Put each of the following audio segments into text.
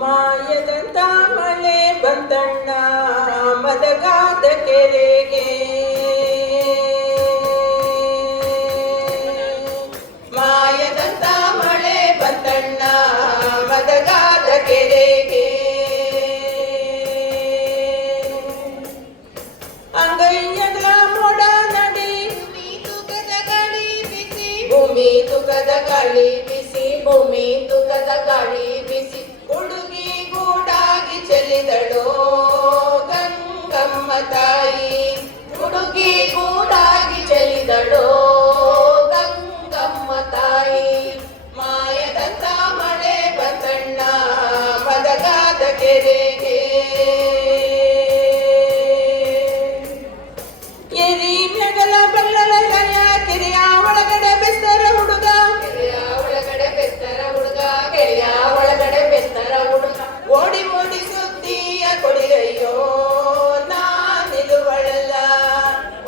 ಮಾಯದಂತ ಮಳೆ ಬಂದಣ್ಣ ಮದಗಾದ ಕೆರೆಗೆ, ಮಾಯದಂತ ಮಳೆ ಬಂದಣ್ಣ ಮದಗಾದ ಕೆರೆಗೆ, ಅಂಗೈಯಗಳ ಮೋಡ ನಡಿ ಭೂಮಿ ತುಕದ ಗಾಳಿ ಬಿಸಿ, ಭೂಮಿ ತುಕದ ಗಾಳಿ ಬಿಸಿ, ಹುಡುಗಿ ಗೂಡಾಗಿ ಚೆಲ್ಲಿದಳೋ ಗಂಗಮ್ಮ ತಾಯಿ, ಹುಡುಗಿ ಗೂಡಾಗಿ ಚೆಲ್ಲಿದಳೋ ಗಂಗಮ್ಮ ತಾಯಿ. ಮಾಯದಂತ ಮಳೆ ಬಂದಣ್ಣ ಮದಗಾದ ಕೆರೆಗೆ, ಎರಿ ಮೆಗಲ ಬಲ್ಲಳ ಲಯ ಕೆರೆಯ ಒಳಗಡೆ ಬೆಸ್ತರ ಹುಡುಗ, ಕೆರೆಯ ಒಳಗಡೆ ಬೆಸ್ತರ ಹುಡುಗ, ಕೆರೆಯ ಒಳಗಡೆ ಬೆಸ್ತರ ಹುಡುಗ, ಓಡಿ ಓಡಿ ಸುದ್ದಿಯ ಕೊಡಿರಯ್ಯೋ ನಾ ನಿಲುವಳಲ್ಲ,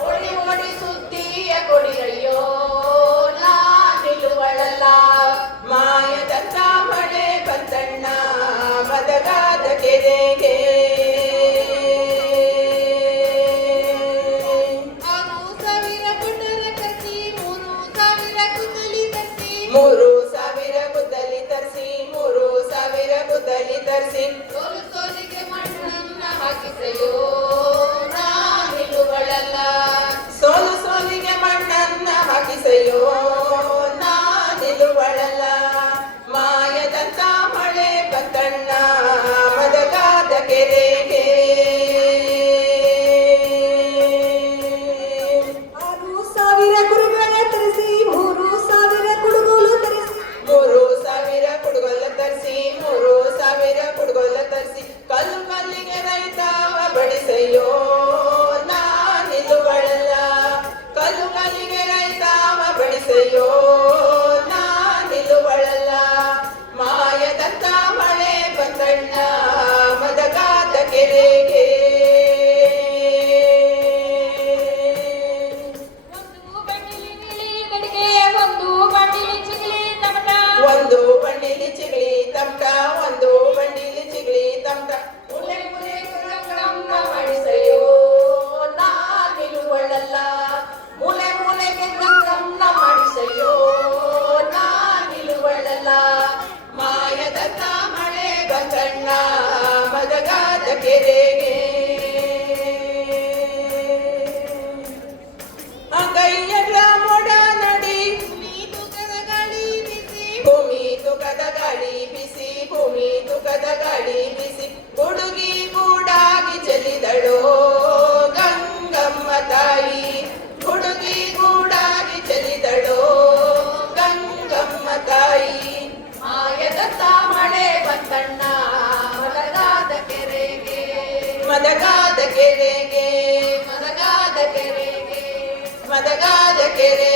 ಓಡಿ ಓಡಿ ಸುದ್ದಿಯ ಕೊಡಿರಯ್ಯೋ ನಾ ನಿಲುವಳಲ್ಲ. ಮಾಯದಂತ ಮಳೆ ಬಂದಣ್ಣ ಮದಗಾದ ಕೆರೆಗೆ, ಮೂರು ಸಾವಿರ ಗುದ್ದಲಿ ತರಿಸಿ, ಮೂರು ಸಾವಿರ ಗುದ್ದಲಿ ತರಿಸಿ, ಸೋಲು ಸೋಲಿಗೆ ಮಣ್ಣನ್ನ ಹಾಕಿಸೆಯೋ ನಾ ನಿಲುವಳಲ್ಲ, ಸೋಲು ಸೋಲಿಗೆ ಮಣ್ಣನ್ನ ಹಾಕಿಸೆಯೋ ನಾ ನಿಲುವಳಲ್ಲ. ಮಾಯದಂತ ಮಳೆ ಬಂದಣ್ಣ ಮದಗಾದ ಕೆರೆಗೆ, ಕಲ್ಲು ಕಲ್ಲಿಗೆ ರೈತಾವ ಬಡಿಸೆಯೋ ನಾ ನಿಲುವಳಲ್ಲ, ಕಲ್ಲು ಕಲ್ಲಿಗೆ ರೈತಾವ ಬಡಿಸೆಯೋ ನಾ ನಿಲುವಳಲ್ಲ. ಮಾಯದಂತ ಮಳೆ ಬಂದಣ್ಣ ಮದಗಾದ ಕೆರೆಗೆ, ಒಂದು ಬಂಡಿಲಿ ಚಿಗಳಿ ತಮಟ, ಒಂದು ಬಂಡಿಲಿ ಚಿಗಳಿ ತಮಟ, ಮುಲೆ ಮುಲೆ ಗಂಗಮ್ಮ ಮಾಡಿಸೆಯೋ ನಾ ನಿಲುವಳಲ್ಲ, ಮುಲೆ ಮುಲೆಗೆ ಗಂಗಮ್ಮ ಮಾಡಿಸೆಯೋ ನಾ ನಿಲುವಳಲ್ಲ. ಮಾಯದಂತ ಮಳೆ ಬಂದಣ್ಣ ಮದಗಾದ ಕೆರೆಗೆ, ಅಂಗೈಯಗಳ ಮೋಡ ನಡಿ ಭೂಮಿ ತುಕದ ಗಾಳಿ ಬಿಸಿ, ಭೂಮಿ ತುಕದ ಗಾಳಿ ಬಿಸಿ, ಹುಡುಗಿ ಗೂಡಾಗಿ ಚೆಲ್ಲಿದಳೋ ಗಂಗಮ್ಮ ತಾಯಿ, ಹುಡುಗಿ ಗೂಡಾಗಿ ಚೆಲ್ಲಿದಳೋ ಗಂಗಮ್ಮ ತಾಯಿ. ಮಾಯದಂತ ಮಳೆ ಬಂದಣ್ಣ ಮದಗಾದ ಕೆರೆಗೆ, ಮದಗಾದ ಕೆರೆಗೆ, ಮದಗಾದ ಕೆರೆಗೆ, ಮದಗಾದ ಕೆರೆ